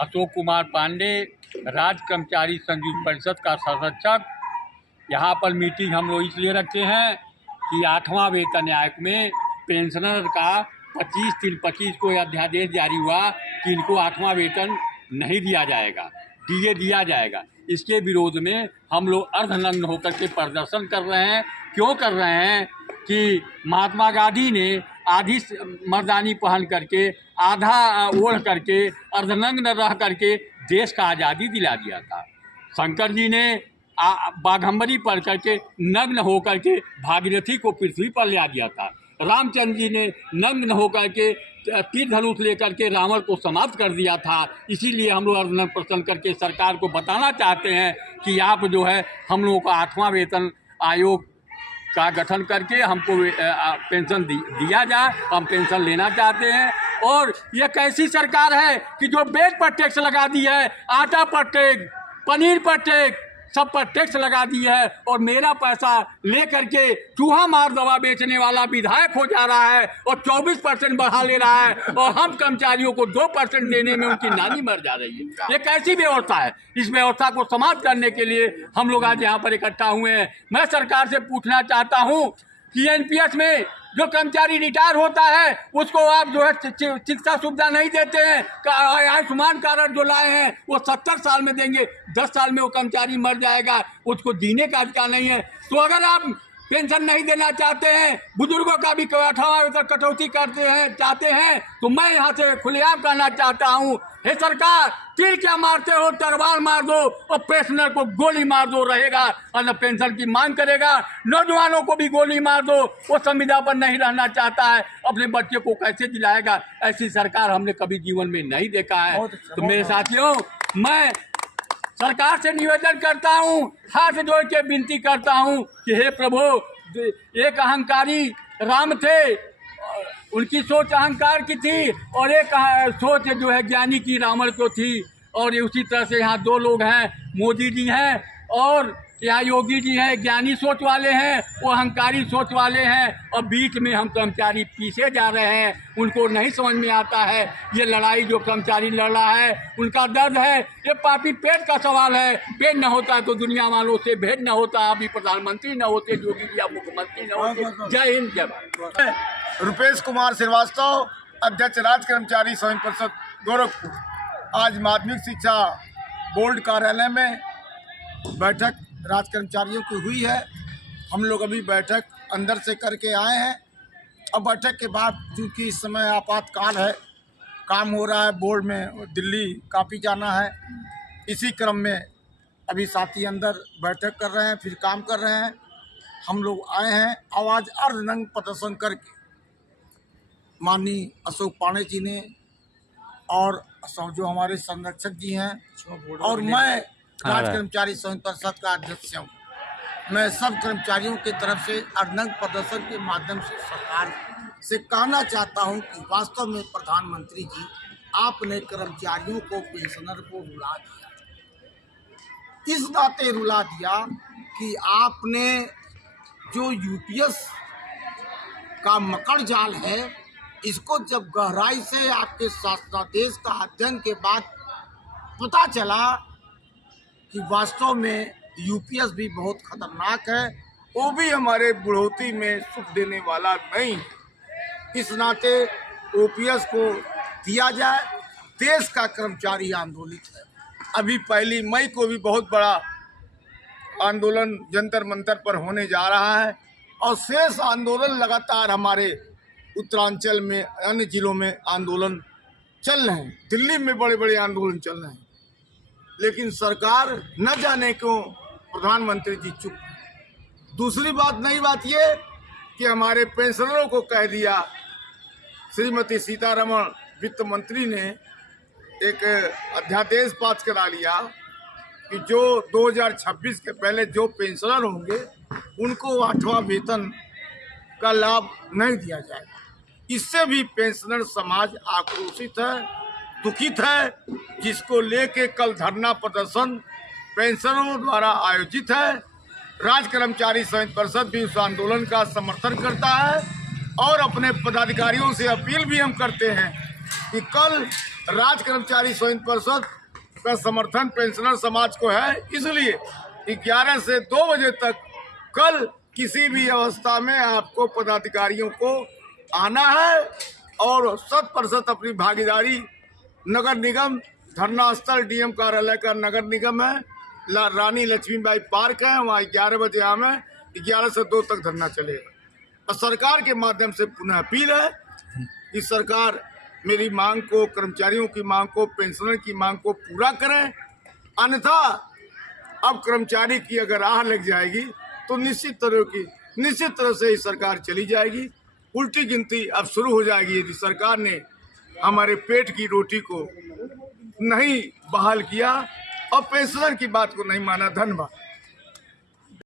अशोक कुमार पांडे, राज्य कर्मचारी संयुक्त परिषद का संरक्षक। यहाँ पर मीटिंग हम लोग इसलिए रखे हैं कि 8वां वेतन आयोग में पेंशनर का 25/3/25 को अध्यादेश जारी हुआ कि इनको 8वां वेतन नहीं दिया जाएगा, डीए दिया जाएगा। इसके विरोध में हम लोग अर्धनग्न होकर के प्रदर्शन कर रहे हैं। क्यों कर रहे हैं कि महात्मा गांधी ने आधी मर्दानी पहन करके, आधा ओढ़ करके, अर्धनग्न रह करके देश का आज़ादी दिला दिया था। शंकर जी ने बाघंबरी पढ़ करके नग्न होकर के भागीरथी को पृथ्वी पर ले दिया था। रामचंद्र जी ने नग्न होकर के तीर धनुष लेकर के रावण को समाप्त कर दिया था। इसीलिए हम लोग अर्धनग्न प्रदर्शन करके सरकार को बताना चाहते हैं कि आप जो है हम लोगों को 8वां वेतन आयोग का गठन करके हमको पेंशन दिया जाए। हम पेंशन लेना चाहते हैं। और ये कैसी सरकार है कि जो ब्रेड पर टैक्स लगा दी है, आटा पर टैक्स, पनीर पर टैक्स, सब पर टैक्स लगा दी है, और मेरा पैसा ले करके चूहा मार दवा बेचने वाला विधायक हो जा रहा है और 24% बढ़ा ले रहा है, और हम कर्मचारियों को 2% देने में उनकी नानी मर जा रही है। ये कैसी व्यवस्था है? इस व्यवस्था को समाप्त करने के लिए हम लोग आज यहाँ पर इकट्ठा हुए हैं। मैं सरकार से पूछना चाहता हूँ कि एनपीएस में जो कर्मचारी रिटायर होता है उसको आप जो है चिकित्सा सुविधा नहीं देते हैं। आयुष्मान कार्ड जो लाए हैं वो 70 साल में देंगे, 10 साल में वो कर्मचारी मर जाएगा, उसको जीने का अधिकार नहीं है। तो अगर आप पेंशन नहीं देना चाहते हैं, बुजुर्गों का भी 8वां वेतन कटौती चाहते हैं, तो मैं यहाँ से खुलेआम कहना चाहता हूँ, हे सरकार, तीर क्या मारते हो, तलवार मार दो और पेंशनर को गोली मार दो, रहेगा और न पेंशन की मांग करेगा। नौजवानों को भी गोली मार दो, वो संविदा पर नहीं रहना चाहता है, अपने बच्चे को कैसे दिलाएगा? ऐसी सरकार हमने कभी जीवन में नहीं देखा है। तो मेरे साथियों, मैं सरकार से निवेदन करता हूँ, हाथ जोड़ के विनती करता हूँ कि हे प्रभु, एक अहंकारी राम थे, उनकी सोच अहंकार की थी, और एक सोच जो है ज्ञानी की रावण को थी। और उसी तरह से यहाँ 2 लोग हैं, मोदी जी हैं और यहाँ योगी जी हैं, ज्ञानी सोच वाले हैं, वो अहंकारी सोच वाले हैं, और बीच में हम कर्मचारी पीछे जा रहे हैं। उनको नहीं समझ में आता है ये लड़ाई जो कर्मचारी लड़ रहा है, उनका दर्द है। ये पापी पेट का सवाल है। पेट न होता तो दुनिया वालों से भेंट न होता, अभी प्रधानमंत्री न होते, योगी जी अब मुख्यमंत्री न होते। जय हिंद, जय भारत। रुपेश कुमार श्रीवास्तव, अध्यक्ष राज्य कर्मचारी स्वयं परिषद गोरखपुर। आज माध्यमिक शिक्षा बोर्ड कार्यालय में बैठक राज्य कर्मचारियों की हुई है। हम लोग अभी बैठक अंदर से करके आए हैं। अब बैठक के बाद चूँकि इस समय आपातकाल है, काम हो रहा है बोर्ड में, दिल्ली काफ़ी जाना है, इसी क्रम में अभी साथी अंदर बैठक कर रहे हैं, फिर काम कर रहे हैं। हम लोग आए हैं आवाज़ अर्धनग्न प्रदर्शन करके। माननीय अशोक पांडे जी ने और जो हमारे संरक्षक जी हैं, और मैं राज्य कर्मचारी स्वयं परिषद का अध्यक्ष हूँ, मैं सब कर्मचारियों की तरफ से अर्धनग्न प्रदर्शन के माध्यम से सरकार से कहना चाहता हूँ कि वास्तव में प्रधानमंत्री जी, आपने कर्मचारियों को, पेंशनर को रुला दिया। इस नाते रुला दिया कि आपने जो यूपीएस का मकड़ जाल है, इसको जब गहराई से आपके शासनादेश का अध्ययन के बाद पता चला कि वास्तव में यूपीएस भी बहुत खतरनाक है, वो भी हमारे बुढ़ौती में सुख देने वाला नहीं। इस नाते ओपीएस को दिया जाए। देश का कर्मचारी आंदोलित है। अभी 1 मई को भी बहुत बड़ा आंदोलन जंतर मंतर पर होने जा रहा है, और शेष आंदोलन लगातार हमारे उत्तरांचल में, अन्य जिलों में आंदोलन चल रहे हैं। दिल्ली में बड़े बड़े आंदोलन चल रहे हैं, लेकिन सरकार न जाने क्यों प्रधानमंत्री जी चुप। दूसरी बात, नई बात ये कि हमारे पेंशनरों को कह दिया, श्रीमती सीतारमण वित्त मंत्री ने एक अध्यादेश पास करा लिया कि जो 2026 के पहले जो पेंशनर होंगे उनको 8वां वेतन का लाभ नहीं दिया जाएगा। इससे भी पेंशनर समाज आक्रोशित है, दुखित है, जिसको लेके कल धरना प्रदर्शन पेंशनरों द्वारा आयोजित है। राज्य कर्मचारी स्वयं परिषद भी उस आंदोलन का समर्थन करता है, और अपने पदाधिकारियों से अपील भी हम करते हैं कि कल राज्य कर्मचारी स्वयं परिषद का समर्थन पेंशनर समाज को है, इसलिए 11 से 2 बजे तक कल किसी भी अवस्था में आपको पदाधिकारियों को आना है और 100% अपनी भागीदारी नगर निगम धरना स्थल डीएम कार्यालय का नगर निगम है, रानी लक्ष्मीबाई पार्क है, वहाँ 11 बजे आम है, 11 से 2 तक धरना चलेगा। और सरकार के माध्यम से पुनः अपील है कि सरकार मेरी मांग को, कर्मचारियों की मांग को, पेंशनर की मांग को पूरा करें, अन्यथा अब कर्मचारी की अगर आह लग जाएगी तो निश्चित तरह से ही सरकार चली जाएगी। उल्टी गिनती अब शुरू हो जाएगी यदि सरकार ने हमारे पेट की रोटी को नहीं बहाल किया और पेंशनर की बात को नहीं माना। धन्यवाद।